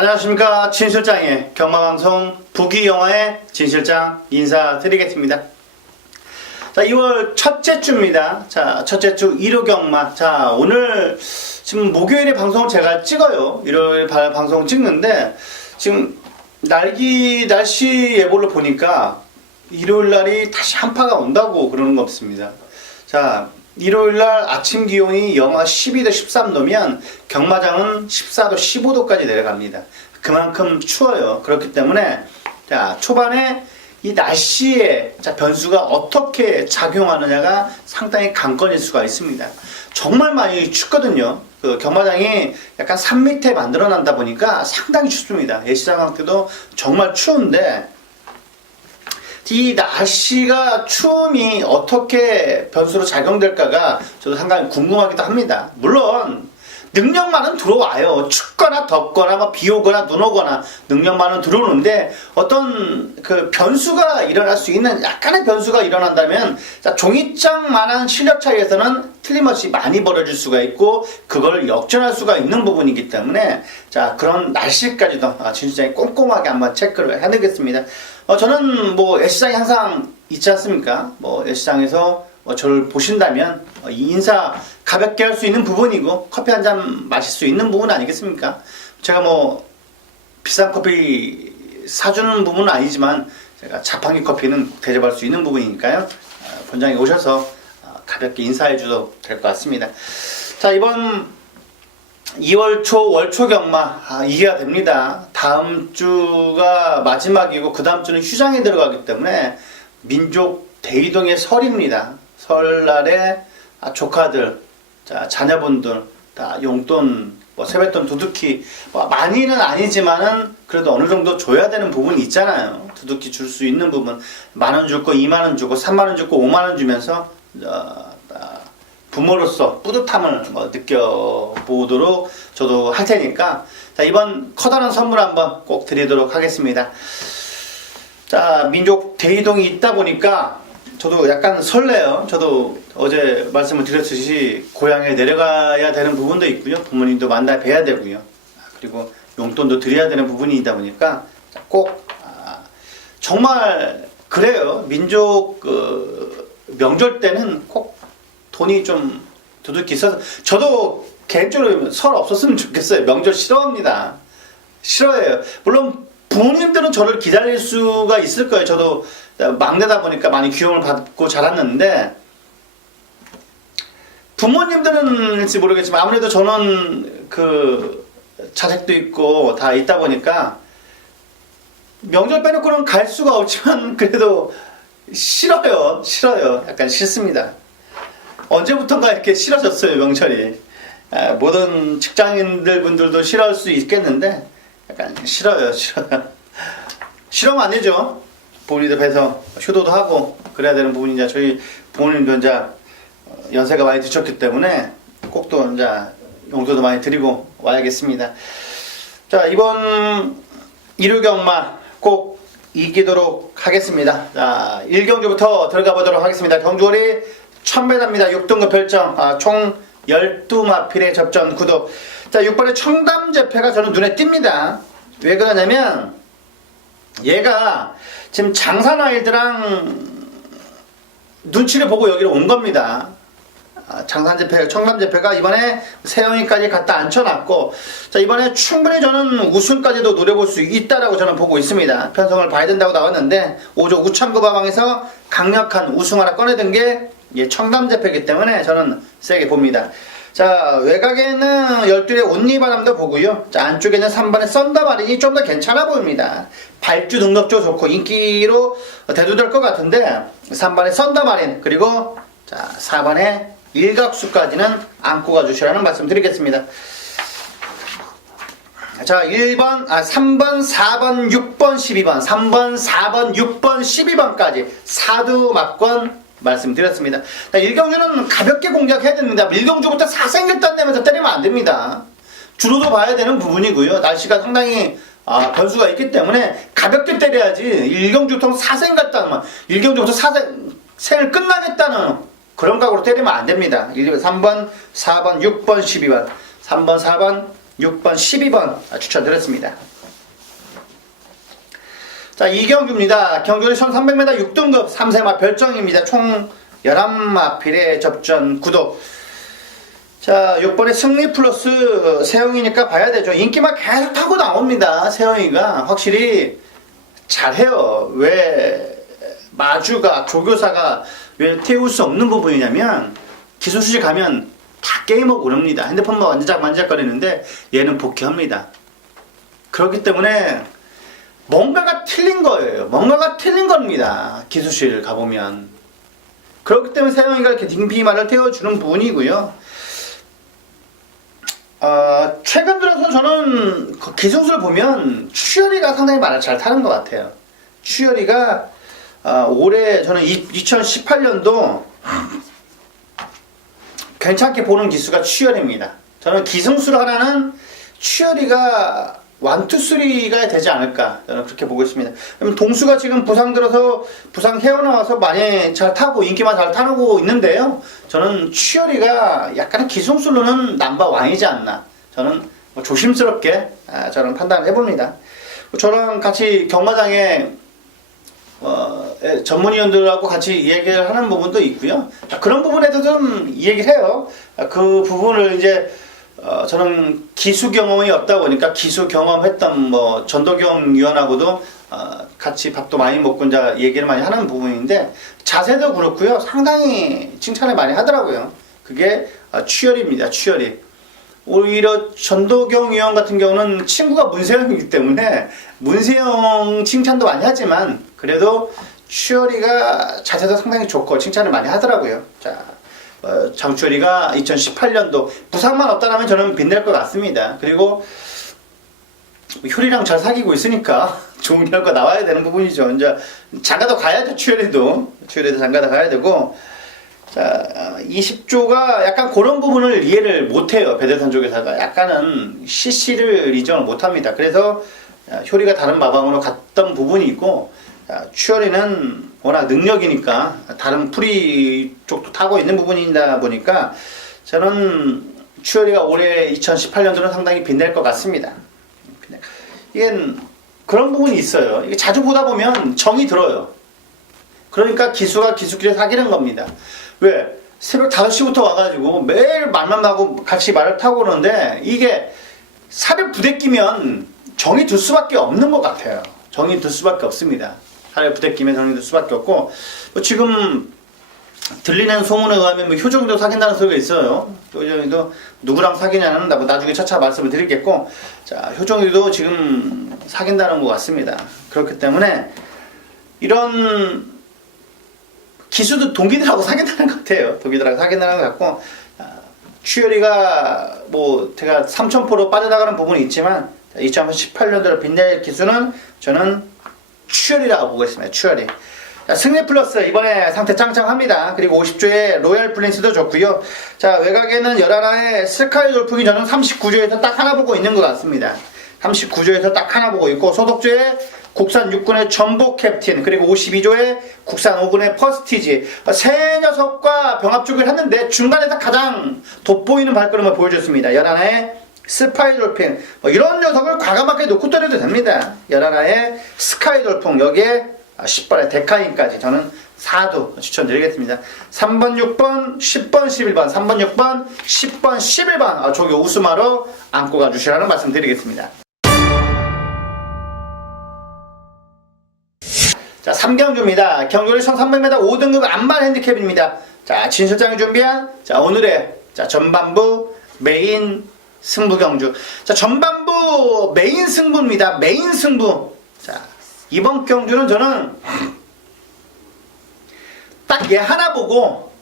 안녕하십니까. 진실장의 경마방송 부기영화의 진실장 인사드리겠습니다. 자, 2월 첫째 주입니다. 자, 첫째 주 일요경마. 자, 오늘 지금 목요일에 방송 제가 찍어요. 일요일 방송 찍는데 지금 날씨 예보를 보니까 일요일 날이 다시 한파가 온다고 그러는 거 없습니다. 자, 일요일 날 아침 기온이 영하 12도 13도면 경마장은 14도 15도까지 내려갑니다. 그만큼 추워요. 그렇기 때문에 자, 초반에 이 날씨의 변수가 어떻게 작용하느냐가 상당히 관건일 수가 있습니다. 정말 많이 춥거든요. 그 경마장이 약간 산 밑에 만들어 놨다 보니까 상당히 춥습니다. 예시장 상태도 정말 추운데 이 날씨가 추움이 어떻게 변수로 작용될까가 저도 상당히 궁금하기도 합니다. 물론 능력만은 들어와요. 춥거나 덥거나 뭐 비 오거나 눈 오거나 능력만은 들어오는데 어떤 그 변수가 일어날 수 있는 약간의 변수가 일어난다면 종이장만한 실력 차이에서는 틀림없이 많이 벌어질 수가 있고 그걸 역전할 수가 있는 부분이기 때문에 자, 그런 날씨까지도 진짜 꼼꼼하게 한번 체크를 해야되겠습니다. 저는 뭐 예시장이 항상 있지 않습니까? 뭐 예시장에서 저를 보신다면 인사 가볍게 할 수 있는 부분이고 커피 한 잔 마실 수 있는 부분 아니겠습니까? 제가 뭐 비싼 커피 사주는 부분은 아니지만 제가 자판기 커피는 대접할 수 있는 부분이니까요. 본장에 오셔서 가볍게 인사해 주셔도 될 것 같습니다. 자, 이번 2월 초 월초 경마 이해가 됩니다. 다음 주가 마지막이고 그 다음 주는 휴장에 들어가기 때문에 민족 대이동의 설입니다. 설날에 조카들, 자, 자녀분들 다 용돈, 세뱃돈 두둑히 많이는 아니지만은 그래도 어느 정도 줘야 되는 부분이 있잖아요. 두둑히 줄 수 있는 부분 10,000원 주고 20,000원 주고 30,000원 주고 50,000원 주면서 부모로서 뿌듯함을 느껴보도록 저도 할 테니까 자, 이번 커다란 선물 한번 꼭 드리도록 하겠습니다. 자, 민족 대이동이 있다 보니까 저도 약간 설레요. 저도 어제 말씀을 드렸듯이 고향에 내려가야 되는 부분도 있고요. 부모님도 만나 뵈야 되고요. 그리고 용돈도 드려야 되는 부분이 있다 보니까 꼭 정말 그래요. 민족 명절 때는 꼭 돈이 좀 두둑히 있어서 저도 개인적으로 설 없었으면 좋겠어요. 명절 싫어합니다. 싫어해요. 물론 부모님들은 저를 기다릴 수가 있을 거예요. 저도 막내다 보니까 많이 귀여움을 받고 자랐는데 부모님들은일지 모르겠지만 아무래도 저는 그 자식도 있고 다 있다 보니까 명절 빼놓고는 갈 수가 없지만 그래도 싫어요. 약간 싫습니다. 언제부턴가 이렇게 싫어졌어요. 명절이. 모든 직장인들 분들도 싫어할 수 있겠는데 약간 싫어요. 싫으면 안 되죠. 부모님들 뵈서 효도도 하고 그래야 되는 부분이 저희 부모님도 이제 연세가 많이 드셨기 때문에 꼭 또 이제 용돈도 많이 드리고 와야겠습니다. 자, 이번 일요경마 꼭 이기도록 하겠습니다. 자, 1경주부터 들어가 보도록 하겠습니다. 경주월이 1000배답니다. 6등급 별정 총 12마필의 접전 구독. 자, 6번의 청담제패가 저는 눈에 띕니다. 왜 그러냐면 얘가 지금 장사나이들랑 눈치를 보고 여기로 온 겁니다. 청담제패가 이번에 세영이까지 갖다 앉혀놨고 자, 이번에 충분히 저는 우승까지도 노려볼 수 있다라고 저는 보고 있습니다. 편성을 봐야 된다고 나왔는데 5조 우창급하방에서 강력한 우승 하나 꺼내든 게 청담제패이기 때문에 저는 세게 봅니다. 자, 외곽에는 12의 온리바람도 보고요. 자, 안쪽에는 3번의 썬더마린이 좀 더 괜찮아 보입니다. 발주 능력도 좋고 인기로 대두될 것 같은데 3번의 썬더마린 그리고 자, 4번의 일각수까지는 안고 가주시라는 말씀 드리겠습니다. 자, 3번, 4번, 6번, 12번 3번, 4번, 6번, 12번까지 4두 막권 말씀드렸습니다. 1경주는 가볍게 공략해야 됩니다. 1경주부터 4생일단 내면서 때리면 안 됩니다. 주로도 봐야 되는 부분이고요. 날씨가 상당히 변수가 있기 때문에 가볍게 때려야지 1경주부터 4생 갔다는 1경주부터 4생을 끝나겠다는 그런 각오로 때리면 안 됩니다. 3번, 4번, 6번, 12번 3번, 4번, 6번, 12번 추천드렸습니다. 자, 이경주입니다. 경주는 1300m 6등급 3세마 별정입니다. 총 11마필의 접전 구독. 자, 6번에 승리 플러스 세영이니까 봐야 되죠. 인기만 계속 타고 나옵니다. 세영이가 확실히 잘해요. 왜 마주가 조교사가 왜 태울 수 없는 부분이냐면 기술수지 가면 다 게임하고 그럽니다. 핸드폰만 만지작만지작거리는데 얘는 복귀합니다. 그렇기 때문에 뭔가가 틀린 거예요. 뭔가가 틀린 겁니다. 기술실 가보면. 그렇기 때문에 세영이가 이렇게 딩비만을 태워주는 부분이고요. 최근 들어서 저는 그 기술수를 보면 추열이가 상당히 말을 잘 타는 것 같아요. 추열이가 올해 저는 2018년도 괜찮게 보는 기수가 추열입니다. 저는 기승수를 하나는 추열이가 1, 2, 3가 되지 않을까 저는 그렇게 보고 있습니다. 그럼 동수가 지금 부상 들어서 부상 헤어나와서 많이 잘 타고 인기만 잘 타고 있는데요. 저는 추열이가 약간의 기승술로는 넘버1이지 않나 저는 조심스럽게 저는 판단을 해봅니다. 저랑 같이 경마장에 전문위원들하고 같이 얘기를 하는 부분도 있고요. 그런 부분에 대해서 좀 얘기를 해요. 그 부분을 이제 저는 기수 경험이 없다 보니까 기수 경험했던 뭐 전도경 위원하고도 같이 밥도 많이 먹고 이제 얘기를 많이 하는 부분인데 자세도 그렇고요. 상당히 칭찬을 많이 하더라고요. 그게 추열입니다. 추열이. 오히려 전도경 위원 같은 경우는 친구가 문세영이기 때문에 문세영 칭찬도 많이 하지만 그래도 추열이가 자세도 상당히 좋고 칭찬을 많이 하더라고요. 자, 장추열이가 2018년도 부상만 없다면 저는 빛낼 것 같습니다. 그리고 효리랑 잘 사귀고 있으니까 좋은 결과 나와야 되는 부분이죠. 이제 장가도 가야죠. 추열이도 장가도 가야 되고. 자, 20조가 약간 그런 부분을 이해를 못해요. 배대선 쪽에서가 약간은 CC를 인정을 못합니다. 그래서 효리가 다른 마방으로 갔던 부분이 있고 추열이는 워낙 능력이니까 다른 풀이 쪽도 타고 있는 부분이다 보니까 저는 추열이가 올해 2018년도는 상당히 빛낼 것 같습니다. 이게 그런 부분이 있어요. 이게 자주 보다 보면 정이 들어요. 그러니까 기수가 기수끼리 사귀는 겁니다. 왜? 새벽 5시부터 와가지고 매일 말만 하고 같이 말을 타고 그러는데 이게 살에 부대끼면 정이 들 수밖에 없는 것 같아요. 정이 들 수밖에 없습니다. 살에 부대끼면 정이 들 수밖에 없고 뭐 지금 들리는 소문에 의하면 뭐 효정이도 사귄다는 소리가 있어요. 효정이도 누구랑 사귀냐는 나중에 차차 말씀을 드리겠고 자, 효정이도 지금 사귄다는 것 같습니다. 그렇기 때문에 이런 기수도 동기들하고 사귄다는 것 같아요. 동기들하고 사귄다는 것 같고 추열이가 뭐 제가 3,000% 빠져나가는 부분이 있지만 2018년도로 빛낼 기수는 저는 추열이라고 보고 있습니다. 추열이. 자, 승리 플러스 이번에 상태 짱짱합니다. 그리고 50조의 로얄 플린스도 좋고요. 자, 외곽에는 11화의 스카이 돌풍이 저는 39조에서 딱 하나 보고 있는 것 같습니다. 39조에서 딱 하나 보고 있고 소독조의 국산 6군의 전복 캡틴 그리고 52조의 국산 5군의 퍼스티지 세 녀석과 병합주기를 했는데 중간에서 가장 돋보이는 발걸음을 보여줬습니다. 11화의 스파이 돌핀 이런 녀석을 과감하게 놓고 때려도 됩니다. 11화의 스카이 돌풍 여기에 10번의 데카인까지 저는 4도 추천드리겠습니다. 3번, 6번, 10번, 11번 3번, 6번, 10번, 11번 저기 우수마로 안고 가주시라는 말씀 드리겠습니다. 자, 3경주입니다. 경주는 1300m 5등급 안말 핸디캡입니다. 자, 진실장이 준비한 오늘의 전반부 메인 승부 경주. 자, 전반부 메인 승부입니다. 메인 승부. 자, 이번 경주는 저는 딱 얘 하나 보고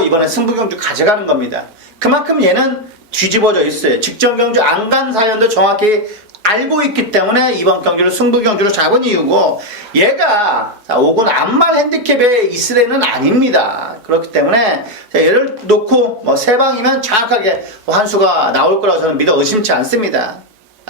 이번에 승부 경주 가져가는 겁니다. 그만큼 얘는 뒤집어져 있어요. 직전 경주 안 간 사연도 정확히 알고 있기 때문에 이번 경주를 승부 경주로 잡은 이유고 얘가 5군 안말 핸디캡에 있을 애는 아닙니다. 그렇기 때문에 얘를 놓고 뭐 3방이면 정확하게 한 수가 나올 거라고 저는 믿어 의심치 않습니다.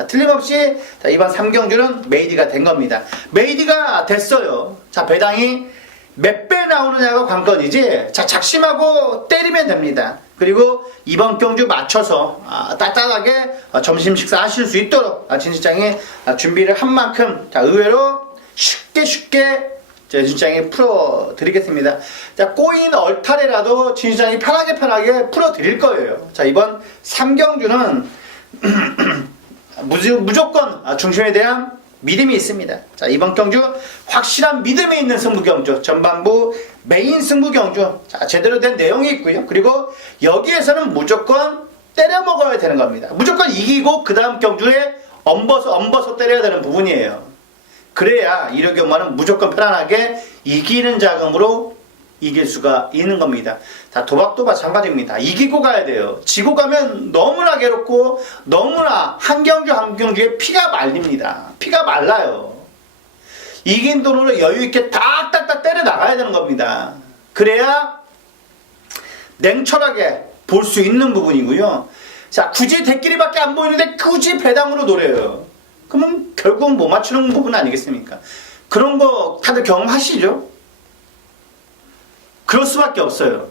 틀림없이 이번 3경주는 메이디가 된 겁니다. 메이디가 됐어요. 자, 배당이 몇 배 나오느냐가 관건이지 자, 작심하고 때리면 됩니다. 그리고 이번 경주 맞춰서 따뜻하게 점심 식사 하실 수 있도록 진 실장이 준비를 한 만큼 의외로 쉽게 진 실장이 풀어드리겠습니다. 자, 꼬인 얼탈에라도 진 실장이 편하게 풀어드릴 거예요. 자, 이번 3경주는 무조건 중심에 대한 믿음이 있습니다. 자, 이번 경주 확실한 믿음이 있는 승부경주, 전반부 메인 승부경주, 자, 제대로 된 내용이 있고요. 그리고 여기에서는 무조건 때려 먹어야 되는 겁니다. 무조건 이기고 그 다음 경주에 엄버서 때려야 되는 부분이에요. 그래야 1호 경마는 무조건 편안하게 이기는 자금으로 이길 수가 있는 겁니다. 자, 도박도 마찬가지입니다. 이기고 가야 돼요. 지고 가면 너무나 괴롭고 너무나 한 경주에 피가 말립니다. 피가 말라요. 이긴 돈으로 여유있게 딱딱딱 때려 나가야 되는 겁니다. 그래야 냉철하게 볼 수 있는 부분이고요. 자, 굳이 대끼리밖에 안 보이는데 굳이 배당으로 노려요. 그러면 결국은 못 맞추는 부분 아니겠습니까? 그런 거 다들 경험하시죠? 그럴 수밖에 없어요.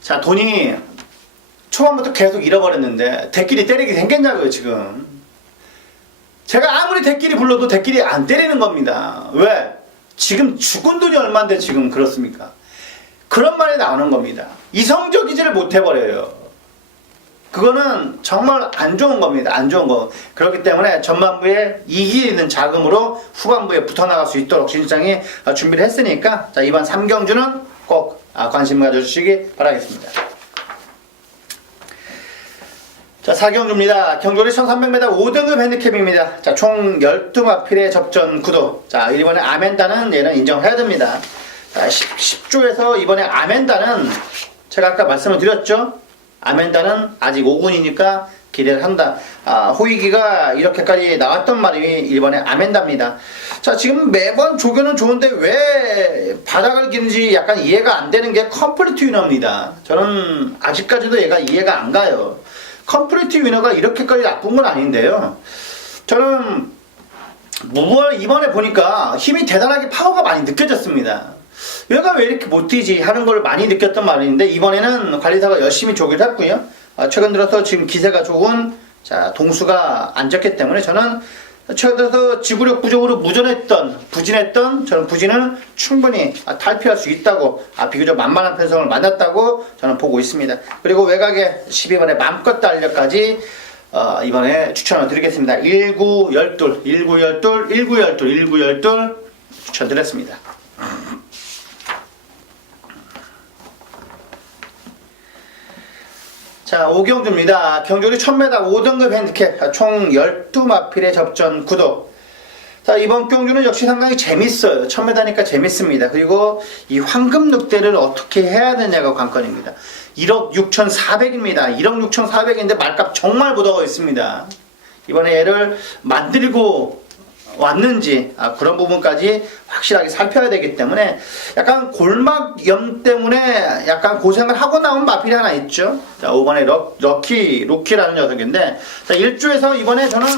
자, 돈이 초반부터 계속 잃어버렸는데 대끼리 때리게 생겼냐고요, 지금. 제가 아무리 대끼리 불러도 대끼리 안 때리는 겁니다. 왜? 지금 죽은 돈이 얼마인데 지금 그렇습니까? 그런 말이 나오는 겁니다. 이성적이지를 못해버려요. 그거는 정말 안 좋은 겁니다. 안 좋은 거. 그렇기 때문에 전반부에 이기는 자금으로 후반부에 붙어나갈 수 있도록 진 실장이 준비를 했으니까, 자, 이번 3경주는 꼭 관심 가져주시기 바라겠습니다. 자, 4경주입니다. 경주리 1300m 5등급 핸디캡입니다. 자, 총 12마필의 접전 구도. 자, 이번에 아멘다는 얘는 인정해야 됩니다. 자, 10조에서 이번에 아멘다는 제가 아까 말씀을 드렸죠. 아멘다는 아직 5군이니까 기대를 한다. 호이기가 이렇게까지 나왔던 말이 이번에 아멘다입니다. 자, 지금 매번 조교는 좋은데 왜 바닥을 기는지 약간 이해가 안 되는 게 컴플리트 위너입니다. 저는 아직까지도 얘가 이해가 안 가요. 컴플리트 위너가 이렇게까지 나쁜 건 아닌데요. 저는 이번에 보니까 힘이 대단하게 파워가 많이 느껴졌습니다. 얘가 왜 이렇게 못 뛰지 하는 걸 많이 느꼈던 말인데, 이번에는 관리사가 열심히 조기를 했고요. 최근 들어서 지금 기세가 좋은, 자, 동수가 앉았기 때문에 저는 최근 들어서 지구력 부족으로 부진했던 저는 부진을 충분히 탈피할 수 있다고, 비교적 만만한 편성을 만났다고 저는 보고 있습니다. 그리고 외곽에 12번에 맘껏 달려까지 이번에 추천을 드리겠습니다. 19, 12 추천드렸습니다. 자, 5경주입니다. 경주리 1000m 5등급 핸디캡, 총 12마필의 접전 구도. 자, 이번 경주는 역시 상당히 재밌어요. 1000m니까 재밌습니다. 그리고 이 황금 늑대를 어떻게 해야 되냐가 관건입니다. 1억 6,400입니다. 1억 6,400인데 말값 정말 보다가 있습니다. 이번에 얘를 만들고 왔는지 그런 부분까지 확실하게 살펴야 되기 때문에, 약간 골막염 때문에 약간 고생을 하고 나온 마필이 하나 있죠. 자, 5번에 로키라는 녀석인데, 자, 1주에서 이번에 저는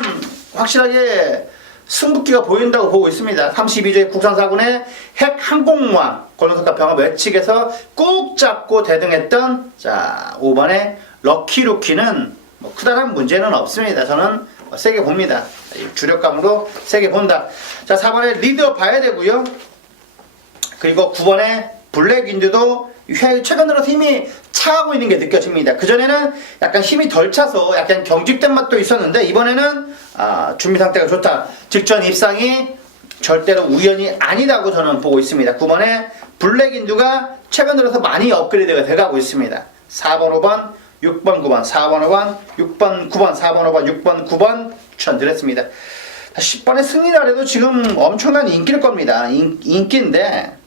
확실하게 승부기가 보인다고 보고 있습니다. 32조의 국산사군의 핵 항공모함 권은석과 병합 외측에서 꾹 잡고 대등했던, 자, 5번의 럭키루키는 뭐 크다란 문제는 없습니다. 저는 세게 봅니다. 주력감으로 세게 본다. 자, 4번에 리더 봐야 되고요. 그리고 9번에 블랙윈드도 최근 들어서 힘이 차가고 있는 게 느껴집니다. 그전에는 약간 힘이 덜 차서 약간 경직된 맛도 있었는데, 이번에는 준비 상태가 좋다. 직전 입상이 절대로 우연이 아니다고 저는 보고 있습니다. 9번에 블랙윈드가 최근 들어서 많이 업그레이드가 돼가고 있습니다. 4번, 5번, 6번, 9번, 4번, 5번, 6번, 9번, 4번, 5번, 6번, 9번 추천드렸습니다. 10번의 승리날에도 지금 엄청난 인기일 겁니다. 인기인데,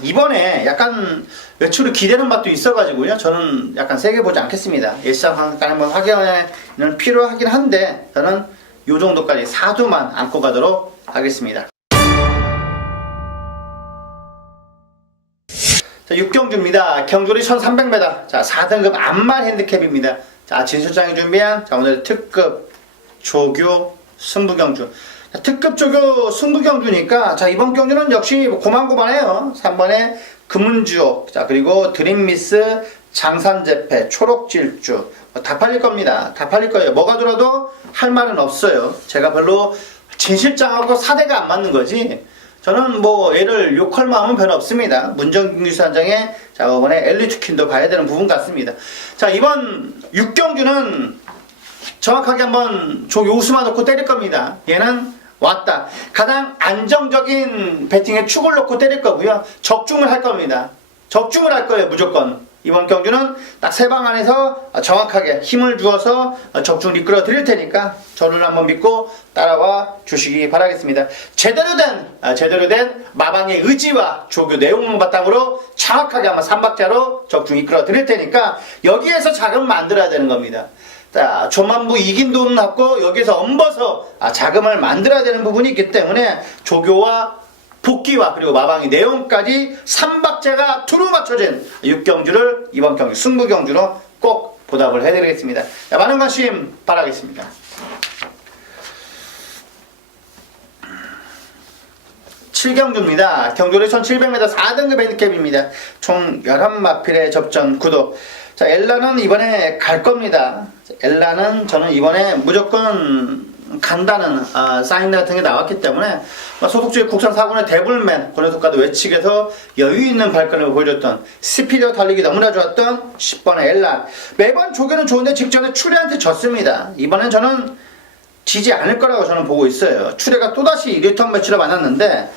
이번에 약간 외출을 기대는 맛도 있어가지고요. 저는 약간 세게 보지 않겠습니다. 일상 한번 확인은 필요하긴 한데, 저는 요 정도까지 4두만 안고 가도록 하겠습니다. 자, 6경주입니다. 경주리 1300m. 자, 4등급 암말 핸디캡입니다. 자, 진실장이 준비한, 자, 오늘 특급 조교 승부경주. 자, 특급 조교 승부경주니까, 자, 이번 경주는 역시 고만고만해요. 3번에 금은주옥, 자, 그리고 드림미스 장산재패, 초록질주 다 팔릴 겁니다. 다 팔릴 거예요. 뭐가 들어도 할 말은 없어요. 제가 별로 진실장하고 사대가 안 맞는 거지. 저는 뭐 얘를 욕할 마음은 별로 없습니다. 문정균 기수단장의 자 이번에 엘리트퀸도 봐야 되는 부분 같습니다. 자 이번 육경주는 정확하게 한번 조교수만 놓고 때릴 겁니다. 얘는 왔다. 가장 안정적인 배팅에 축을 놓고 때릴 거고요. 적중을 할 겁니다. 적중을 할 거예요. 무조건. 이번 경주는 딱 세 방 안에서 정확하게 힘을 주어서 적중을 이끌어 드릴 테니까 저를 한번 믿고 따라와 주시기 바라겠습니다. 제대로 된 마방의 의지와 조교 내용을 바탕으로 정확하게 한번 3박자로 적중 이끌어 드릴 테니까 여기에서 자금 만들어야 되는 겁니다. 자, 조만부 이긴 돈 갖고 여기서 엄버서 자금을 만들어야 되는 부분이 있기 때문에 조교와 복귀와 그리고 마방의 내용까지 3박자가 두루 맞춰진 육경주를 이번 경주 승부경주로 꼭 보답을 해드리겠습니다. 자, 많은 관심 바라겠습니다. 칠경주입니다. 경주를 1700m 4등급 핸디캡입니다. 총 11마필의 접전 구도. 자, 엘라는 이번에 갈 겁니다. 엘라는 저는 이번에 무조건 간다는 사인 같은 게 나왔기 때문에 소속주의 국산 사군의 데블맨 권혜숙과도 외측에서 여유있는 발걸음을 보여줬던 스피드와 달리기 너무나 좋았던 10번의 엘란. 매번 조교는 좋은데 직전에 추레한테 졌습니다. 이번엔 저는 지지 않을 거라고 저는 보고 있어요. 추레가 또다시 리턴 매치로 만났는데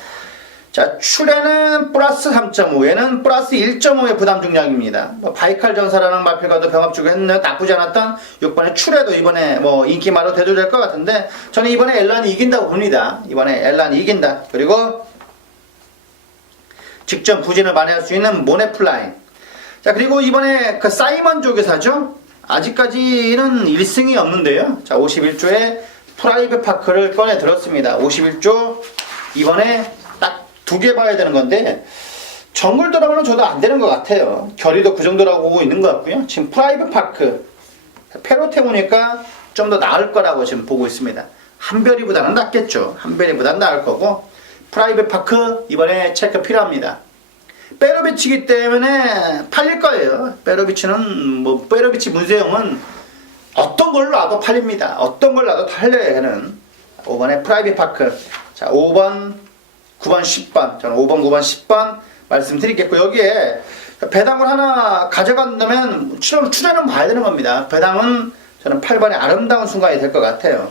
자, 추레는 플러스 3.5, 얘는 플러스 1.5의 부담 중량입니다. 바이칼 전사라는 마필과도 병합주고 했는데 나쁘지 않았던 6번의 추레도 이번에 인기마로 대두될 것 같은데 저는 이번에 엘란이 이긴다고 봅니다. 이번에 엘란이 이긴다. 그리고 직전 부진을 만회할 수 있는 모네플라인. 자, 그리고 이번에 그 사이먼 조교사죠. 아직까지는 1승이 없는데요. 자, 51조의 프라이빗 파크를 꺼내 들었습니다. 51조 이번에 딱 2개 봐야 되는 건데 정글 드라마는 저도 안 되는 것 같아요. 결의도 그 정도라고 보고 있는 것 같고요. 지금 프라이빗 파크 페로테 오니까 좀 더 나을 거라고 지금 보고 있습니다. 한별이보다는 낫겠죠. 한별이보다는 나을 거고 프라이빗 파크 이번에 체크 필요합니다. 페로비치기 때문에 팔릴 거예요. 페로비치는 페로비치 문세영은 어떤 걸로 놔도 팔립니다. 어떤 걸로 놔도 팔려야 하는 5번의 프라이빗 파크. 자, 5번 9번, 10번. 저는 5번, 9번, 10번 말씀드리겠고 여기에 배당을 하나 가져간다면 추천은 봐야 되는 겁니다. 배당은 저는 8번의 아름다운 순간이 될 것 같아요.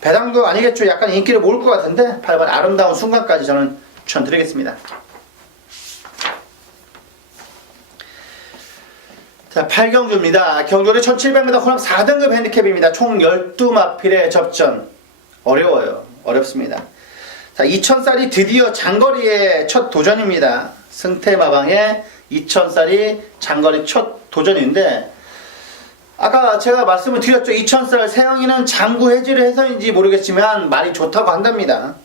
배당도 아니겠죠. 약간 인기를 모을 것 같은데 8번의 아름다운 순간까지 저는 추천드리겠습니다. 자, 8경주입니다. 경주는 1700m 혼합 4등급 핸디캡입니다. 총 12마필의 접전. 어려워요. 어렵습니다. 자, 2000쌀이 드디어 장거리의 첫 도전입니다. 승태마방의 2000쌀이 장거리 첫 도전인데 아까 제가 말씀을 드렸죠. 2000쌀 세영이는 장구 해지를 해서인지 모르겠지만 말이 좋다고 한답니다.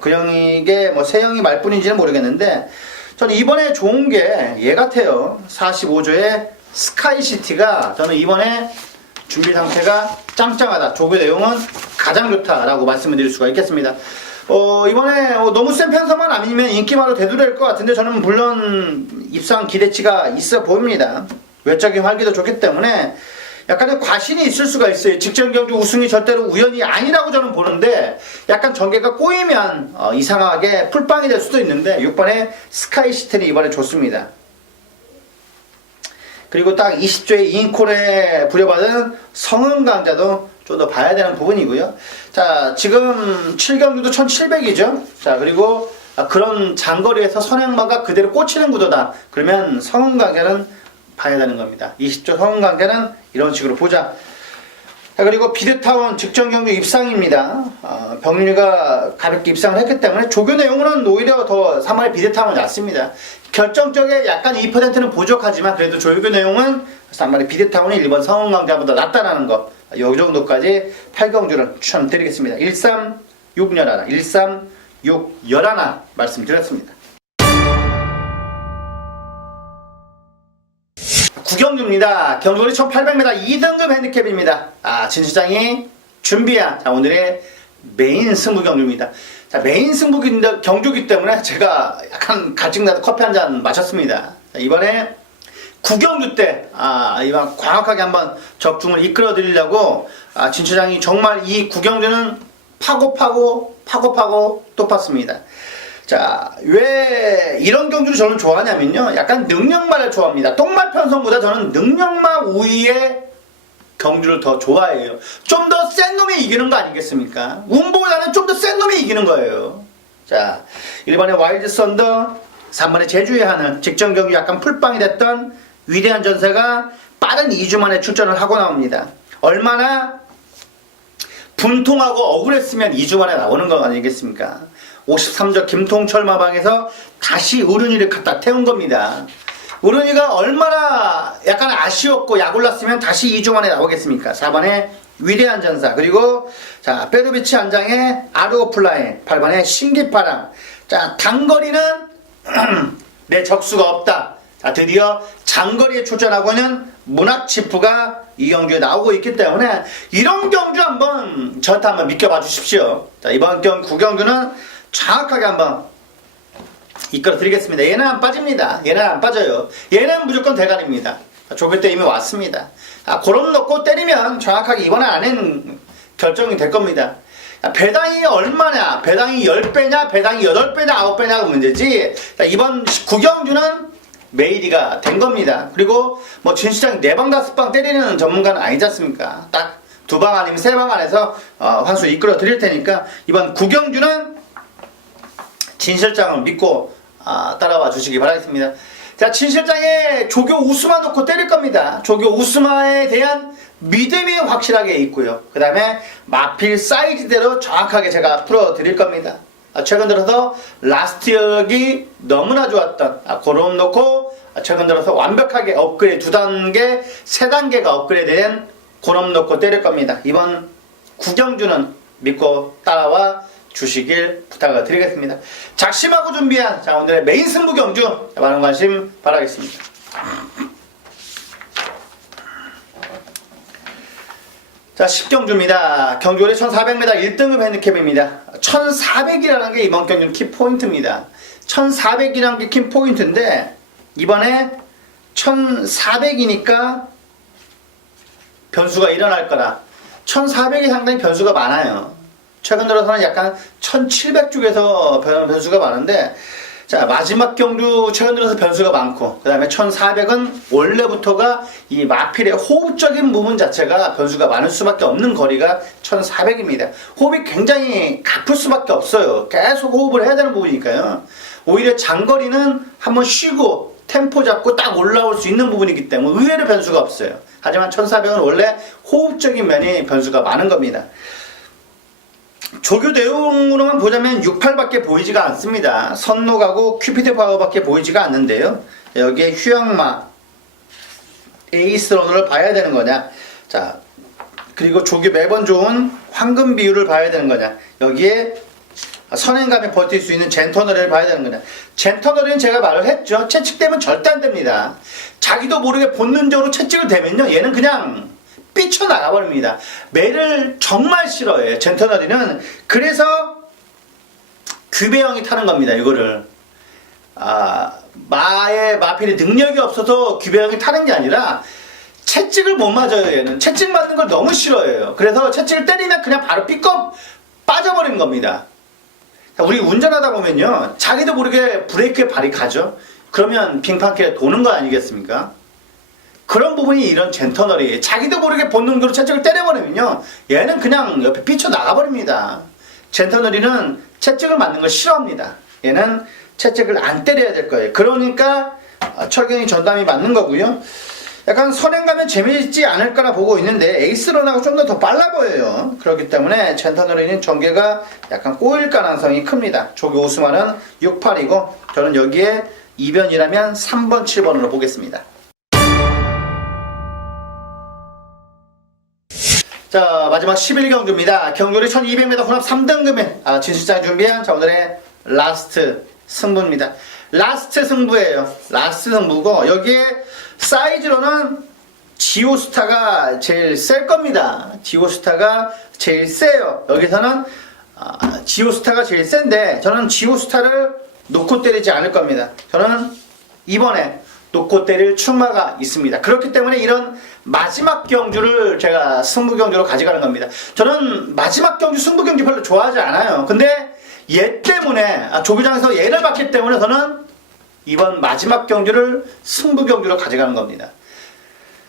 그 형에게 세영이 말뿐인지는 모르겠는데 저는 이번에 좋은 게 얘 같아요. 45조의 스카이시티가 저는 이번에 준비 상태가 짱짱하다. 조교 내용은 가장 좋다라고 말씀을 드릴 수가 있겠습니다. 이번에 너무 센 편성만 아니면 인기마로 대두될 것 같은데 저는 물론 입상 기대치가 있어 보입니다. 외적인 활기도 좋기 때문에 약간의 과신이 있을 수가 있어요. 직전 경주 우승이 절대로 우연이 아니라고 저는 보는데 약간 전개가 꼬이면 이상하게 풀빵이 될 수도 있는데 6번의 스카이시티는 이번에 좋습니다. 그리고 딱 20조의 인콜에 부려받은 성은강자도 좀 더 봐야 되는 부분이고요. 자, 지금 7경주도 1700이죠. 자, 그리고 그런 장거리에서 선행마가 그대로 꽂히는 구도다. 그러면 성은강자는 봐야 되는 겁니다. 20조 성은강자는 이런 식으로 보자. 자, 그리고 비드타운 직전 경주 입상입니다. 병률이가 가볍게 입상을 했기 때문에 조교 내용으로는 오히려 더 3월의 비드타운이 낫습니다. 결정적에 약간 2%는 부족하지만 그래도 조교 내용은 3월의 비드타운이 1번 성은강자보다 낫다라는 것. 이 정도까지 8경주를 추천드리겠습니다. 13611, 13611 말씀드렸습니다. 9경주입니다. 경주거리 1800m 2등급 핸디캡입니다. 진실장이 준비한 오늘의 메인 승부 경주입니다. 자, 메인 승부 경주기 때문에 제가 약간 갈증나도 커피 한 잔 마셨습니다. 자, 이번에 구경주 때 이번 과학하게 한번 적중을 이끌어 드리려고 진처장이 정말 이 구경주는 파고 또 팠습니다. 자, 왜 이런 경주를 저는 좋아하냐면요, 약간 능력마를 좋아합니다. 똥말 편성보다 저는 능력마 우위의 경주를 더 좋아해요. 좀 더 센 놈이 이기는 거 아니겠습니까? 운보다는 좀 더 센 놈이 이기는 거예요. 자, 1번에 와일드 썬더, 3번에 제주의 하늘, 직전 경주 약간 풀빵이 됐던 위대한 전세가 빠른 2주 만에 출전을 하고 나옵니다. 얼마나 분통하고 억울했으면 2주 만에 나오는 거 아니겠습니까? 53적 김통철 마방에서 다시 우른이를 갖다 태운 겁니다. 우른이가 얼마나 약간 아쉬웠고 약올랐으면 다시 2주 만에 나오겠습니까? 4번에 위대한 전사, 그리고 자 페루비치 한장의 아르오플라인, 8번에 신기파랑. 자, 단거리는 내 적수가 없다. 자, 드디어 장거리에 출전하고 있는 문학지프가 이 경주에 나오고 있기 때문에 이런 경주 한번 저한테 한번 믿겨봐 주십시오. 자, 이번 구경주는 정확하게 한번 이끌어 드리겠습니다. 얘는 안 빠집니다. 얘는 안 빠져요. 얘는 무조건 대가리입니다. 조교 때 이미 왔습니다. 그럼 넣고 때리면 정확하게 이번 안에는 결정이 될 겁니다. 배당이 얼마냐, 배당이 10배냐, 배당이 8배냐, 9배냐가 문제지. 자, 이번 구경주는 메이리가 된 겁니다. 그리고 뭐 진시장 4방 5방 때리는 전문가는 아니지 않습니까? 딱 2방 아니면 3방 안에서 환수 이끌어 드릴 테니까 이번 구경주는 진 실장을 믿고 따라와 주시기 바라겠습니다. 자, 진 실장의 조교 우스마 놓고 때릴 겁니다. 조교 우스마에 대한 믿음이 확실하게 있고요. 그 다음에 마필 사이즈대로 정확하게 제가 풀어 드릴 겁니다. 최근 들어서 라스트 역이 너무나 좋았던 그런 놓고 최근 들어서 완벽하게 업그레이드 2단계, 3단계가 업그레이드된 그런 놓고 때릴 겁니다. 이번 구경주는 믿고 따라와 주시길 부탁을 드리겠습니다. 작심하고 준비한 오늘의 메인 승부 경주 많은 관심 바라겠습니다. 자, 10경주입니다. 경주거리 1400m 1등급 핸디캡입니다. 1400이라는 게 이번 경주는 키포인트입니다. 1400이라는 게 키포인트인데 이번에 1400이니까 변수가 일어날 거라. 1400이 상당히 변수가 많아요. 최근 들어서는 약간 1700쪽에서 변수가 많은데, 자, 마지막 경주 최근 들어서 변수가 많고, 그 다음에 1400은 원래부터가 이 마필의 호흡적인 부분 자체가 변수가 많을 수밖에 없는 거리가 1400입니다. 호흡이 굉장히 가쁠 수밖에 없어요. 계속 호흡을 해야 되는 부분이니까요. 오히려 장거리는 한번 쉬고 템포 잡고 딱 올라올 수 있는 부분이기 때문에 의외로 변수가 없어요. 하지만 1400은 원래 호흡적인 면이 변수가 많은 겁니다. 조교 내용으로만 보자면 68밖에 보이지가 않습니다. 선록하고 큐피드 파워밖에 보이지가 않는데요. 여기에 휴양마, 에이스 러너를 봐야 되는 거냐. 자, 그리고 조교 매번 좋은 황금 비율을 봐야 되는 거냐. 여기에 선행감에 버틸 수 있는 젠터너리를 봐야 되는 거냐. 젠터너리는 제가 말을 했죠. 채찍되면 절대 안 됩니다. 자기도 모르게 본능적으로 채찍을 대면요, 얘는 그냥 삐쳐나가버립니다. 매를 정말 싫어해요, 젠터너리는. 그래서 규배형이 타는 겁니다, 이거를. 마필이 능력이 없어서 규배형이 타는 게 아니라 채찍을 못 맞아요, 얘는. 채찍 맞는 걸 너무 싫어해요. 그래서 채찍을 때리면 그냥 바로 삐껍 빠져버리는 겁니다. 우리 운전하다 보면요, 자기도 모르게 브레이크에 발이 가죠. 그러면 빙판길에 도는 거 아니겠습니까? 그런 부분이 이런 젠터너리, 자기도 모르게 본능적으로 채찍을 때려버리면요, 얘는 그냥 옆에 삐쳐나가버립니다. 젠터너리는 채찍을 맞는 걸 싫어합니다. 얘는 채찍을 안 때려야 될 거예요. 그러니까 철경이 전담이 맞는 거고요. 약간 선행가면 재미있지 않을 거라 보고 있는데 에이스런하고 좀 더 빨라 보여요. 그렇기 때문에 젠터너리는 전개가 약간 꼬일 가능성이 큽니다. 조교 오스만은 68이고 저는 여기에 2변이라면 3번, 7번으로 보겠습니다. 자, 마지막 11경주입니다. 경주리 1200m 혼합 3등급에 진실장이 준비한 오늘의 라스트 승부입니다. 라스트 승부예요. 라스트 승부고 여기에 사이즈로는 지오스타가 제일 셀 겁니다. 지오스타가 제일 세요. 여기서는 지오스타가 제일 센데 저는 지오스타를 놓고 때리지 않을 겁니다. 저는 이번에 놓고 때릴 출마가 있습니다. 그렇기 때문에 이런 마지막 경주를 제가 승부 경주로 가져가는 겁니다. 저는 마지막 경주, 승부 경주 별로 좋아하지 않아요. 근데 얘 때문에 조교장에서 얘를 봤기 때문에 저는 이번 마지막 경주를 승부 경주로 가져가는 겁니다.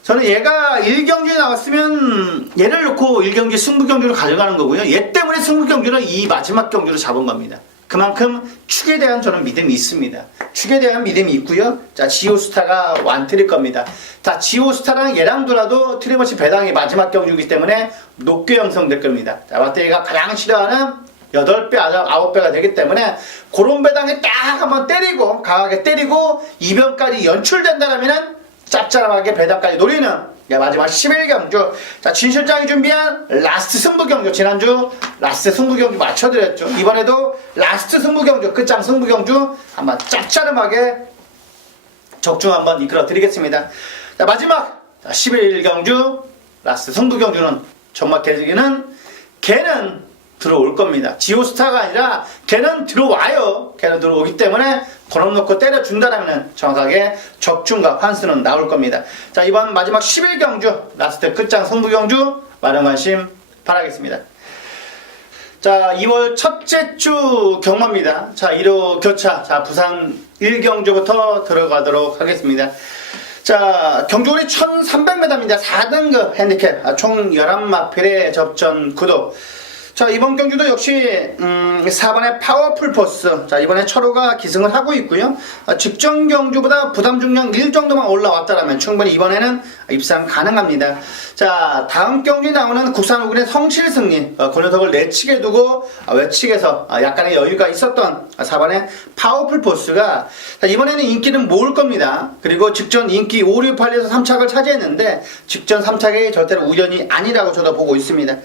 저는 얘가 1경주에 나왔으면 얘를 놓고 1경기 승부 경주로 가져가는 거고요. 얘 때문에 승부 경주를 이 마지막 경주로 잡은 겁니다. 그만큼 축에 대한 저는 믿음이 있습니다. 축에 대한 믿음이 있고요. 자, 지오스타가 완틀일 겁니다. 자, 지오스타랑 얘랑 돌아도 틀림없이 배당이 마지막 경주이기 때문에 높게 형성될 겁니다. 자, 왓데이가 가장 싫어하는 8배, 9배가 되기 때문에 그런 배당에 딱 한번 때리고 강하게 때리고 이변까지 연출된다면은 짭짤하게 배당까지 노리는 마지막 11경주. 자, 진 실장이 준비한 라스트 승부 경주. 지난주 라스트 승부 경주 맞춰드렸죠. 이번에도 라스트 승부 경주, 끝장 승부 경주 한번 짭짤하게 적중 한번 이끌어 드리겠습니다. 자, 마지막 11경주 라스트 승부 경주는 정말 걔는 들어올 겁니다. 지오스타가 아니라 걔는 들어와요. 걔는 들어오기 때문에 걸음 놓고 때려준다면 정확하게 적중과 환수는 나올 겁니다. 자, 이번 마지막 11경주 라스트 끝장 승부경주 많은 관심 바라겠습니다. 자, 2월 첫째 주 경마입니다. 자, 1호 교차. 자, 부산 1경주부터 들어가도록 하겠습니다. 자, 경주거리 1300m입니다. 4등급 핸디캡. 총 11마필의 접전 구도. 자, 이번 경주도 역시 4번의 파워풀 포스. 자, 이번에 철호가 기승을 하고 있고요. 직전 경주보다 부담 중량 1 정도만 올라왔다면 충분히 이번에는 입상 가능합니다. 자, 다음 경주에 나오는 국산 오군의 성실승리. 그 녀석을 내치게 두고 외측에서 약간의 여유가 있었던 4번의 파워풀 포스가 이번에는 인기는 모을 겁니다. 그리고 직전 인기 5, 6, 8에서 3착을 차지했는데 직전 3착이 절대로 우연이 아니라고 저도 보고 있습니다.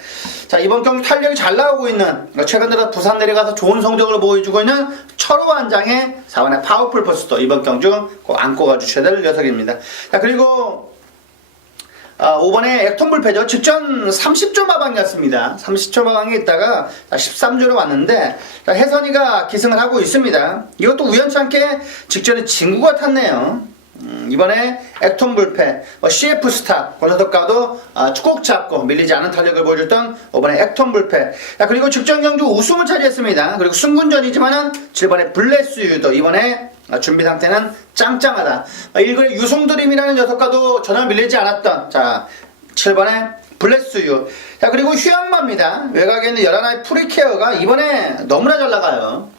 자, 이번 경주 탄력이 잘 나오고 있는, 최근 들어 부산 내려가서 좋은 성적을 보여주고 있는 철호 한장의 4번의 파워풀 포스도 이번 경주 꼭 안고 가주셔야 될 녀석입니다. 자, 그리고 5번에 액톤불패죠. 직전 30조 마방이었습니다. 30조 마방에 있다가 13조로 왔는데 혜선이가 기승을 하고 있습니다. 이것도 우연찮게 직전에 진구가 탔네요. 이번에 액톤불패, CF스타, 권서덕과도 꼭 잡고 밀리지 않은 탄력을 보여줬던 5번의 액톤불패. 그리고 직전 경주 우승을 차지했습니다. 그리고 승군전이지만은 7번의 블레스유도 이번에 준비 상태는 짱짱하다. 1군의 유송드림이라는 녀석과도 전혀 밀리지 않았던 7번의 블레스유. 자, 그리고 휴양마입니다. 외곽에 있는 11의 프리케어가 이번에 너무나 잘 나가요.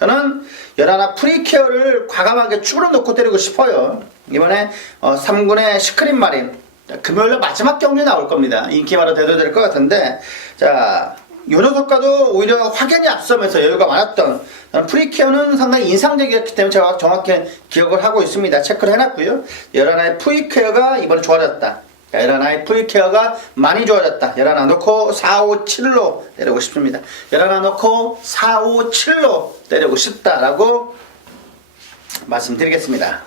저는 11 프리케어를 과감하게 축으로 놓고 때리고 싶어요. 이번에 3군의 시크릿 마린. 금요일날 마지막 경기에 나올 겁니다. 인기마로 대도될 것 같은데, 자, 요 녀석과도 오히려 확연히 앞서면서 여유가 많았던 프리케어는 상당히 인상적이었기 때문에 제가 정확히 기억을 하고 있습니다. 체크를 해놨고요. 11의 프리케어가 이번에 좋아졌다. 11의 프리케어가 많이 좋아졌다. 11 넣고 4, 5, 7로 때리고 싶습니다. 11 넣고 4, 5, 7로 때리고 싶다라고 말씀드리겠습니다.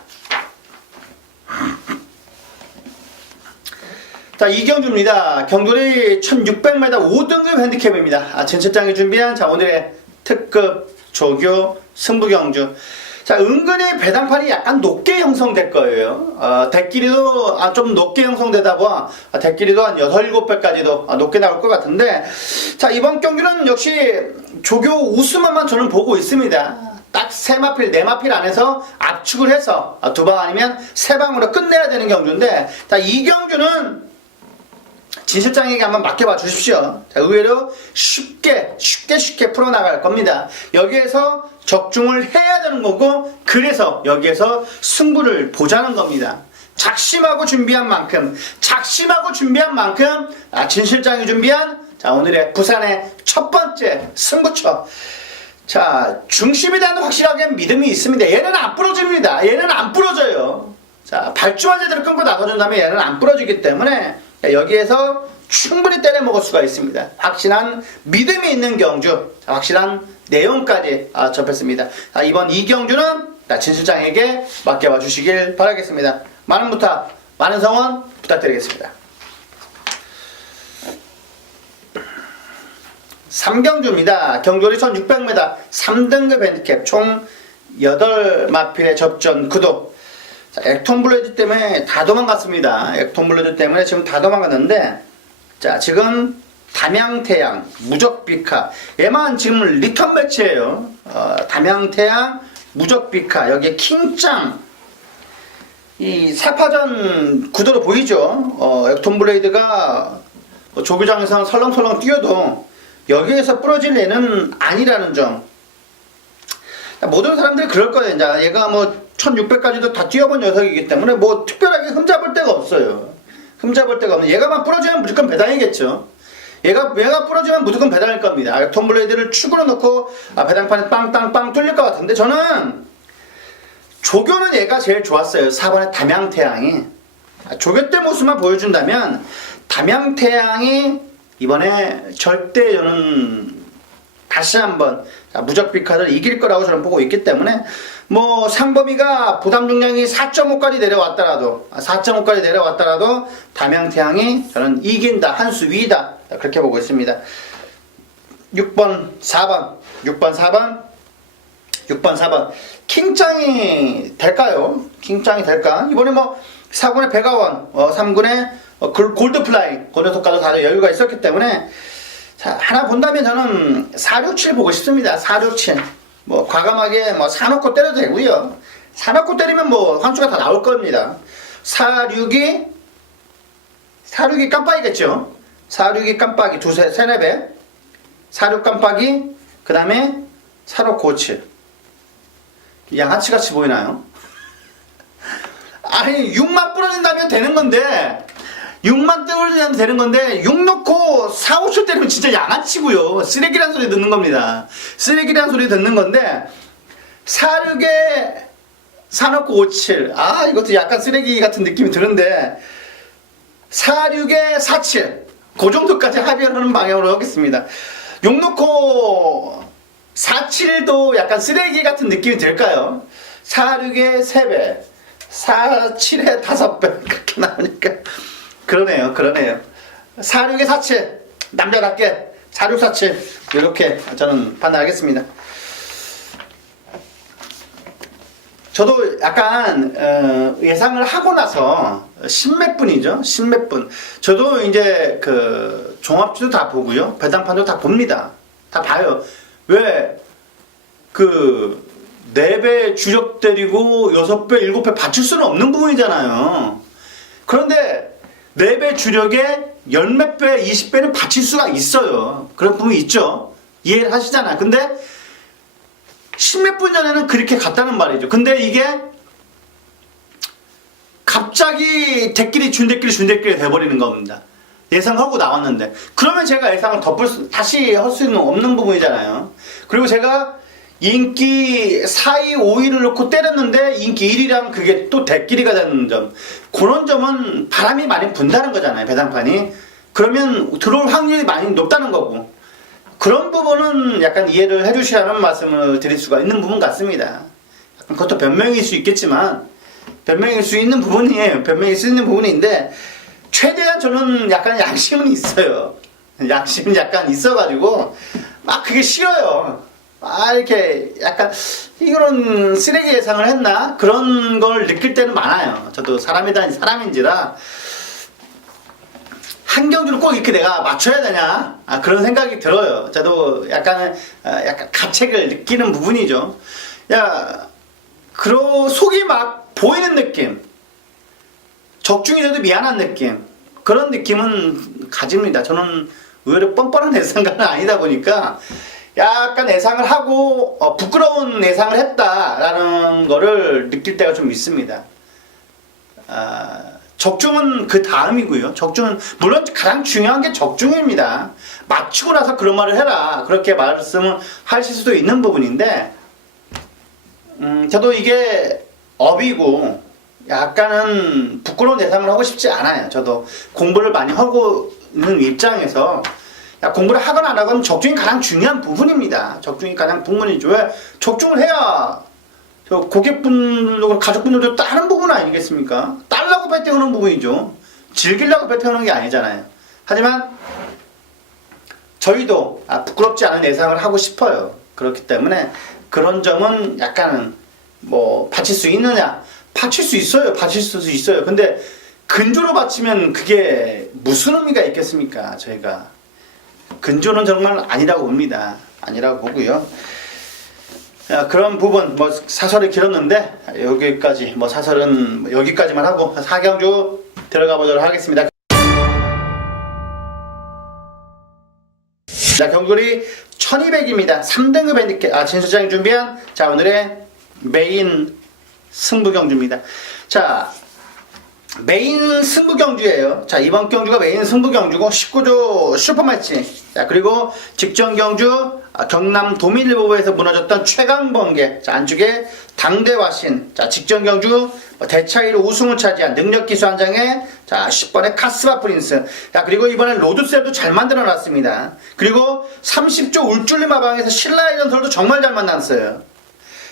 자, 이경주입니다. 경주리 1600m 5등급 핸디캡입니다. 진실장이 준비한 오늘의 특급 조교 승부경주. 자, 은근히 배당판이 약간 높게 형성될 거예요. 대끼리도 좀 높게 형성되다 보아 대끼리도 한 6, 7배까지도 높게 나올 것 같은데, 자, 이번 경기는 역시 조교 우승만만 저는 보고 있습니다. 딱 3마필, 4마필 안에서 압축을 해서 2방 아니면 3방으로 끝내야 되는 경주인데, 자, 이 경주는 진 실장에게 한번 맡겨봐 주십시오. 자, 의외로 쉽게 풀어나갈 겁니다. 여기에서 적중을 해야 되는 거고, 그래서 여기에서 승부를 보자는 겁니다. 작심하고 준비한 만큼 진 실장이 준비한 오늘의 부산의 첫 번째 승부처. 자, 중심에 대한 확실하게 믿음이 있습니다. 얘는 안 부러집니다. 얘는 안 부러져요. 자, 발주만 제대로 끊고 나가준다면 얘는 안 부러지기 때문에 여기에서 충분히 때려 먹을 수가 있습니다. 확실한 믿음이 있는 경주, 확실한 내용까지 접했습니다. 이번 이 경주는 진 실장에게 맡겨봐 주시길 바라겠습니다. 많은 부탁, 많은 성원 부탁드리겠습니다. 3경주입니다. 경주리 1600m 3등급 핸디캡 총 8마필의 접전 구도. 자, 액톤블레이드 때문에 다 도망갔습니다. 액톤블레이드 때문에 지금 다 도망갔는데, 자, 지금 담양태양, 무적비카, 얘만 지금 리턴 매치예요. 담양태양, 무적비카, 여기에 킹짱, 이 4파전 구도로 보이죠. 액톤블레이드가 조교장에서 설렁설렁 뛰어도 여기에서 부러질 애는 아니라는 점. 모든 사람들이 그럴 거예요. 이제 얘가 뭐 1600까지도 다 뛰어본 녀석이기 때문에 뭐 특별하게 흠잡을 데가 없어요. 흠잡을 데가 없는. 얘가만 부러지면 무조건 배당이겠죠. 얘가 부러지면 무조건 배당일 겁니다. 액톤블레이드를 축으로 놓고 배당판에 빵땅빵 뚫릴 것 같은데, 저는 조교는 얘가 제일 좋았어요. 4번의 담양태양이. 조교 때 모습만 보여준다면 담양태양이 이번에 절대 저는 다시 한번 무적비카를 이길 거라고 저는 보고 있기 때문에, 뭐 상범위가 부담 중량이 4.5까지 내려왔더라도 담양태양이 저는 이긴다, 한 수 위다, 그렇게 보고 있습니다. 6번 4번 킹짱이 될까요? 킹짱이 될까? 이번에 뭐 4군의 배가원, 3군의 골드플라잉, 그 녀석과도 다들 여유가 있었기 때문에, 자, 하나 본다면 저는 467 보고 싶습니다. 467. 뭐 과감하게 뭐 사놓고 때려도 되고요. 사놓고 때리면 뭐 환수가 다 나올 겁니다. 46이 깜빡이겠죠. 46이 깜빡이 세네 배. 46 깜빡이, 그 다음에 4597. 양아치같이 보이나요? 아니 6만 부러진다면 되는 건데, 6만 때리면 되는 건데 6 놓고 4, 5초 때리면 진짜 양아치고요. 쓰레기란 소리 듣는 겁니다. 쓰레기란 소리 듣는 건데, 46에 4 놓고 57. 이것도 약간 쓰레기 같은 느낌이 드는데, 46에 47. 그 정도까지 합의를 하는 방향으로 하겠습니다. 6 놓고 47도 약간 쓰레기 같은 느낌이 들까요? 46에 3배, 47에 5배, 그렇게 나오니까. 그러네요. 46에 47. 남자답게 46, 47. 이렇게 저는 판단하겠습니다. 저도 약간 예상을 하고 나서 십몇 분이죠. 십몇 분. 저도 이제 그 종합주도 다 보고요. 배당판도 다 봅니다. 다 봐요. 왜 그 4배 주력 때리고 6배, 7배 받칠 수는 없는 부분이잖아요. 그런데 4배 주력에 10몇 배, 20배는 받칠 수가 있어요. 그런 부분이 있죠. 이해를 하시잖아요. 근데 10몇 분 전에는 그렇게 갔다는 말이죠. 근데 이게 갑자기 준대끼리 돼버리는 겁니다. 예상하고 나왔는데. 그러면 제가 예상을 다시 할 수 있는 없는 부분이잖아요. 그리고 제가 인기 4위, 5위를 놓고 때렸는데 인기 1위랑 그게 또 대끼리가 되는 점. 그런 점은 바람이 많이 분다는 거잖아요. 배당판이. 그러면 들어올 확률이 많이 높다는 거고. 그런 부분은 약간 이해를 해주시라는 말씀을 드릴 수가 있는 부분 같습니다. 그것도 변명일 수 있겠지만, 변명일 수 있는 부분이에요. 변명일 수 있는 부분인데, 최대한 저는 약간 양심은 있어요. 양심은 약간 있어가지고, 막 그게 싫어요. 이렇게 약간, 이런 쓰레기 예상을 했나? 그런 걸 느낄 때는 많아요. 저도 사람인지라, 한 경주를 꼭 이렇게 내가 맞춰야 되냐? 그런 생각이 들어요. 저도 약간 가책을 느끼는 부분이죠. 속이 막 보이는 느낌. 적중이 돼도 미안한 느낌. 그런 느낌은 가집니다. 저는 의외로 뻔뻔한 예상가는 아니다 보니까 약간 예상을 하고 부끄러운 예상을 했다라는 거를 느낄 때가 좀 있습니다. 적중은 그 다음이고요. 적중은 물론 가장 중요한 게 적중입니다. 맞추고 나서 그런 말을 해라. 그렇게 말씀을 하실 수도 있는 부분인데, 저도 이게 업이고 약간은 부끄러운 예상을 하고 싶지 않아요. 저도 공부를 많이 하고 있는 입장에서 공부를 하거나 안 하거나 적중이 가장 중요한 부분입니다. 적중이 가장 부분이죠. 왜? 적중을 해야 저 고객분들도 가족분들도 다른 부분 아니겠습니까? 딸라고 배팅하는 부분이죠. 즐기려고 배팅하는 게 아니잖아요. 하지만 저희도 부끄럽지 않은 예상을 하고 싶어요. 그렇기 때문에 그런 점은 약간은 뭐 받칠 수 있느냐, 받칠 수 있어요. 받칠 수 있어요. 근데 근조로 받치면 그게 무슨 의미가 있겠습니까? 저희가 근조는 정말 아니라고 봅니다. 아니라고 보고요. 그런 부분 뭐 사설이 길었는데 여기까지 뭐 사설은 여기까지만 하고 사경주 들어가 보도록 하겠습니다. 자, 경돌이 1200입니다. 3등급 핸디캡. 진수장이 준비한 자, 오늘의 메인 승부 경주입니다. 자, 메인 승부 경주예요. 자, 이번 경주가 메인 승부 경주고 19조 슈퍼매치. 자, 그리고 직전 경주 경남 도민일보에서 무너졌던 최강번개. 자, 안쪽에 당대화신. 자, 직전 경주 대차이로 우승을 차지한 능력기수 한 장에 자, 10번의 카스바 프린스. 자, 그리고 이번에 로드셀도 잘 만들어 놨습니다. 그리고 30조 울줄리 마방에서 신라의 전설도 정말 잘 만났어요.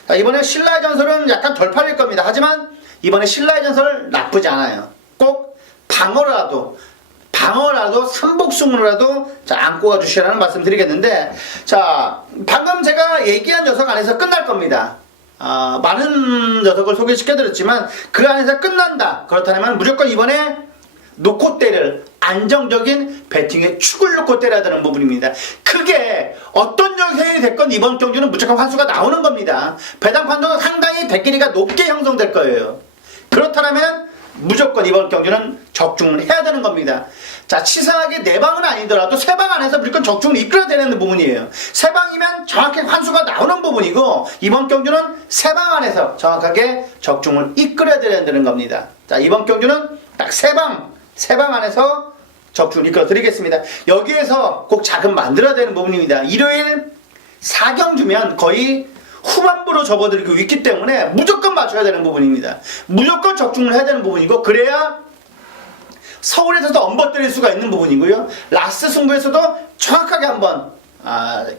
자, 이번에 신라의 전설은 약간 덜 팔릴 겁니다. 하지만 이번에 신라의 전설 나쁘지 않아요. 꼭 방어라도 삼복승으로라도 자, 안고 가주시라는 말씀 드리겠는데, 자, 방금 제가 얘기한 녀석 안에서 끝날 겁니다. 많은 녀석을 소개시켜드렸지만 그 안에서 끝난다. 그렇다면 무조건 이번에 놓고 때릴 안정적인 배팅의 축을 놓고 때려야 되는 부분입니다. 그게 어떤 녀석이 됐건 이번 경주는 무조건 환수가 나오는 겁니다. 배당판도 상당히 백길이가 높게 형성될 거예요. 그렇다면 무조건 이번 경주는 적중을 해야 되는 겁니다. 자, 치사하게 4방은 아니더라도 3방 안에서 무조건 적중을 이끌어야 되는 부분이에요. 3방이면 정확히 환수가 나오는 부분이고, 이번 경주는 3방 안에서 정확하게 적중을 이끌어야 되는 겁니다. 자, 이번 경주는 딱 3방 안에서 적중을 이끌어 드리겠습니다. 여기에서 꼭 자금 만들어야 되는 부분입니다. 일요일 4경주면 거의 후반부로 접어들고 있기 때문에 무조건 맞춰야 되는 부분입니다. 무조건 적중을 해야 되는 부분이고, 그래야 서울에서도 엄버뜨릴 수가 있는 부분이고요. 라스 승부에서도 정확하게 한번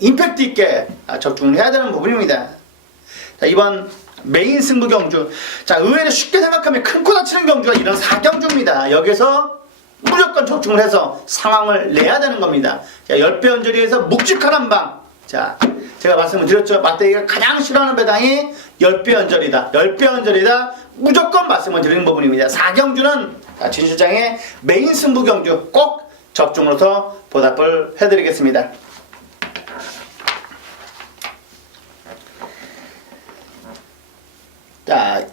임팩트 있게 적중을 해야 되는 부분입니다. 자, 이번 메인 승부 경주. 자, 의외로 쉽게 생각하면 큰 코 다치는 경주가 이런 4경주입니다. 여기서 무조건 적중을 해서 상황을 내야 되는 겁니다. 자, 10배 언저리에서 묵직한 한방. 자, 제가 말씀을 드렸죠. 맞대기가 가장 싫어하는 배당이 10배 언저리다. 10배 언저리다. 무조건 말씀을 드리는 부분입니다. 4경주는 진실장의 메인 승부 경주 꼭 적중으로서 보답을 해드리겠습니다. 자,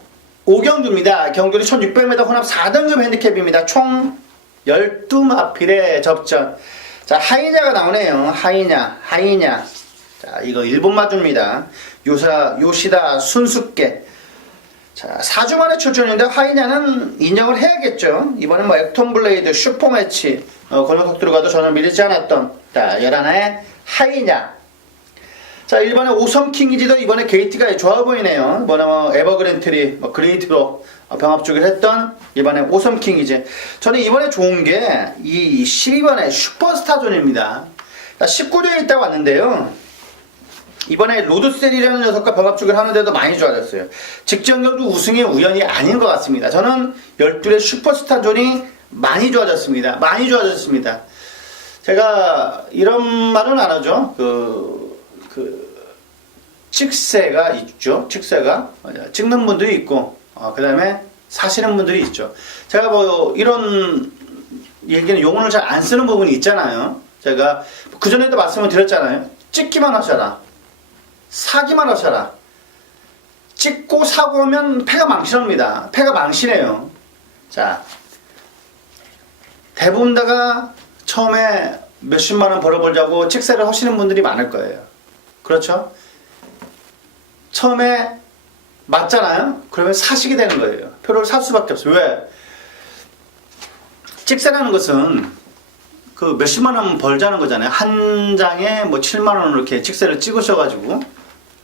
5경주입니다. 경주리 1600m 혼합 4등급 핸디캡입니다. 총 12마필의 접전. 자, 하이냐가 나오네요. 하이냐. 자, 이거 일본 마주입니다. 요시다 순수께. 자, 4주 만에 출전인데 하이냐는 인정을 해야겠죠. 이번엔 뭐 액톤 블레이드, 슈퍼매치, 권영석 들어가도 전혀 밀리지 않았던 자, 11화의 하이냐. 자, 일본의 오섬킹이지도 이번에 게이트가 좋아 보이네요. 이번에 뭐 에버그랜트리, 그레이트로 병합주기를 했던 이번에 오섬킹이지. 저는 이번에 좋은 게 이 12번의 슈퍼스타존입니다. 19조에 있다고 왔는데요. 이번에 로드셀이라는 녀석과 병합주기를 하는데도 많이 좋아졌어요. 직전 경주 우승의 우연이 아닌 것 같습니다. 저는 12의 슈퍼스타존이 많이 좋아졌습니다. 제가 이런 말은 안 하죠. 찍새가 있죠. 찍새가 찍는 분들이 있고, 그 다음에 사시는 분들이 있죠. 제가 뭐 이런 얘기는 용어를 잘 안 쓰는 부분이 있잖아요. 제가 그전에도 말씀을 드렸잖아요. 찍기만 하셔라. 사기만 하셔라. 찍고 사고 하면 패가 망신합니다. 패가 망신해요. 자, 대부분 다가 처음에 몇십만원 벌어보자고 찍새를 하시는 분들이 많을 거예요. 그렇죠? 처음에 맞잖아요? 그러면 사시게 되는 거예요. 표를 살 수밖에 없어요. 왜? 찍새라는 것은 그 몇십만원 벌자는 거잖아요. 한 장에 뭐 7만원으로 이렇게 찍새를 찍으셔가지고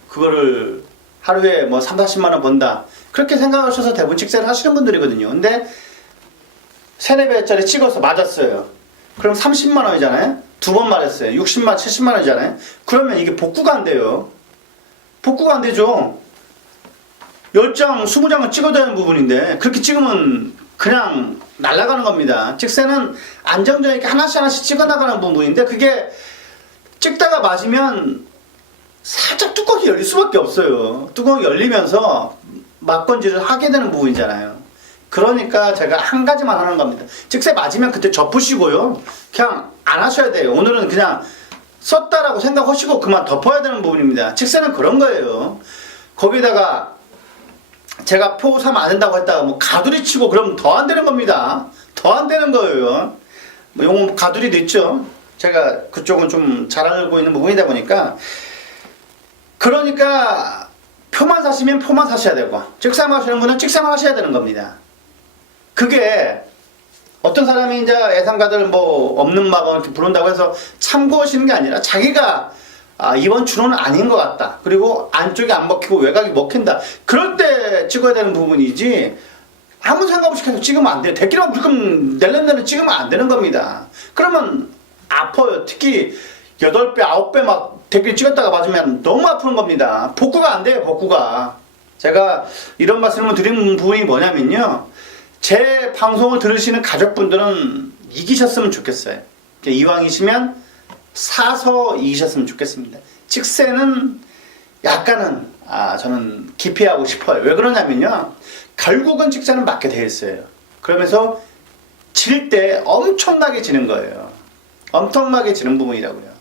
그거를 하루에 뭐 3, 40만원 번다. 그렇게 생각하셔서 대부분 찍새를 하시는 분들이거든요. 근데 3, 4배짜리 찍어서 맞았어요. 그럼 30만원이잖아요. 두 번 맞았어요. 60만, 70만원이잖아요. 그러면 이게 복구가 안 돼요. 복구가 안 되죠. 10장, 20장을 찍어야 되는 부분인데 그렇게 찍으면 그냥 날아가는 겁니다. 찍새는 안정적이게 하나씩 찍어나가는 부분인데 그게 찍다가 맞으면 살짝 뚜껑이 열릴 수밖에 없어요. 뚜껑이 열리면서 맞건지를 하게 되는 부분이잖아요. 그러니까 제가 한 가지만 하는 겁니다. 직세 맞으면 그때 접으시고요. 그냥 안 하셔야 돼요. 오늘은 그냥 썼다라고 생각하시고 그만 덮어야 되는 부분입니다. 직세는 그런 거예요. 거기다가 제가 표 사면 안 된다고 했다가 뭐 가두리 치고 그러면 더 안 되는 겁니다. 더 안 되는 거예요. 뭐 용어 가두리도 있죠. 제가 그쪽은 좀 잘 알고 있는 부분이다 보니까. 그러니까 표만 사시면 표만 사셔야 되고 직사만 하시는 분은 직사만 하셔야 되는 겁니다. 그게 어떤 사람이 이제 예상가들 뭐 없는 마법 이렇게 부른다고 해서 참고하시는 게 아니라 자기가 이번 추로는 아닌 것 같다. 그리고 안쪽이 안 먹히고 외곽이 먹힌다. 그럴 때 찍어야 되는 부분이지 아무 생각 없이 계속 찍으면 안 돼요. 대기랑 불금 낼렌내는 찍으면 안 되는 겁니다. 그러면 아파요. 특히 8배, 9배 막 대기를 찍었다가 맞으면 너무 아픈 겁니다. 복구가 안 돼요. 복구가. 제가 이런 말씀을 드린 부분이 뭐냐면요. 제 방송을 들으시는 가족분들은 이기셨으면 좋겠어요. 이왕이시면 사서 이기셨으면 좋겠습니다. 직세는 약간은 저는 기피하고 싶어요. 왜 그러냐면요. 결국은 직세는 맞게 되어 있어요. 그러면서 질 때 엄청나게 지는 거예요. 엄청나게 지는 부분이라고요.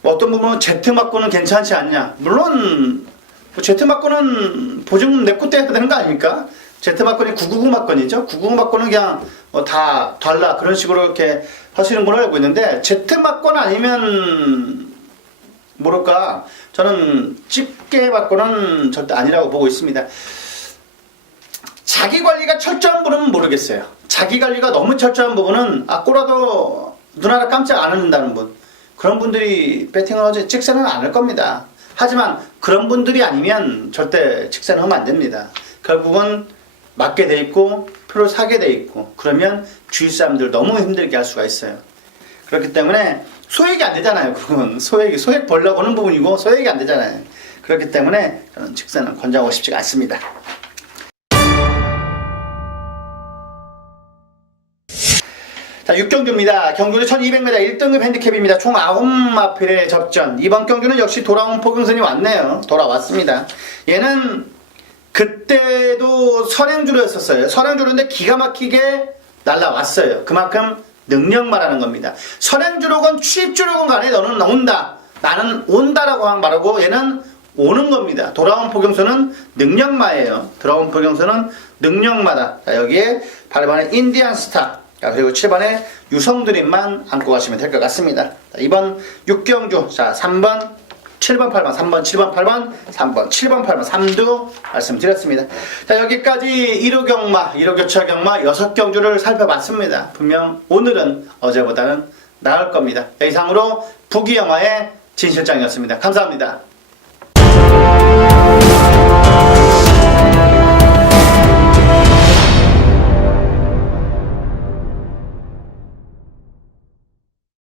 뭐 어떤 부분은 Z 맞고는 괜찮지 않냐. 물론 뭐 Z 맞고는 보증금 내고 떼야 되는 거 아닙니까? Z 맞건이 999 맞건이죠. 999 맞건은 그냥 다 달라 그런 식으로 이렇게 하시는 걸로 알고 있는데 Z 맞건 아니면 뭐랄까 저는 집게 맞건은 절대 아니라고 보고 있습니다. 자기 관리가 철저한 분은 모르겠어요. 자기 관리가 너무 철저한 부분은 꼬라도 눈 하나 깜짝 안 한다는 분 그런 분들이 배팅을 하지 직세는 안 할 겁니다. 하지만 그런 분들이 아니면 절대 직세는 하면 안 됩니다. 결국은 맞게 돼 있고 표를 사게 돼 있고 그러면 주위 사람들 너무 힘들게 할 수가 있어요. 그렇기 때문에 소액이 안 되잖아요. 그건 소액 벌려고 하는 부분이고 소액이 안 되잖아요. 그렇기 때문에 저는 직세는 권장하고 싶지가 않습니다. 자, 6경주입니다. 경주는 1200m 1등급 핸디캡입니다. 총 9마필의 접전. 이번 경주는 역시 돌아온 포경선이 왔네요. 돌아왔습니다. 얘는 그때도 선행주로 했었어요. 선행주로인데 기가 막히게 날라왔어요. 그만큼 능력 말하는 겁니다. 선행주로건 취입주로건 간에 너는 온다. 나는 온다라고 말하고 얘는 오는 겁니다. 돌아온 포경선은 능력마예요. 돌아온 포경선은 능력마다. 자, 여기에 8번에 인디안 스타. 그리고 7번에 유성드림만 안고 가시면 될 것 같습니다. 자, 이번 6경주. 자, 3번, 7번, 8번, 3번, 7번, 8번, 3번, 7번, 8번, 3두 말씀드렸습니다. 자, 여기까지 1호 경마, 1호 교차 경마 6경주를 살펴봤습니다. 분명 오늘은 어제보다는 나을 겁니다. 이상으로 부기영화의 진실장이었습니다. 감사합니다.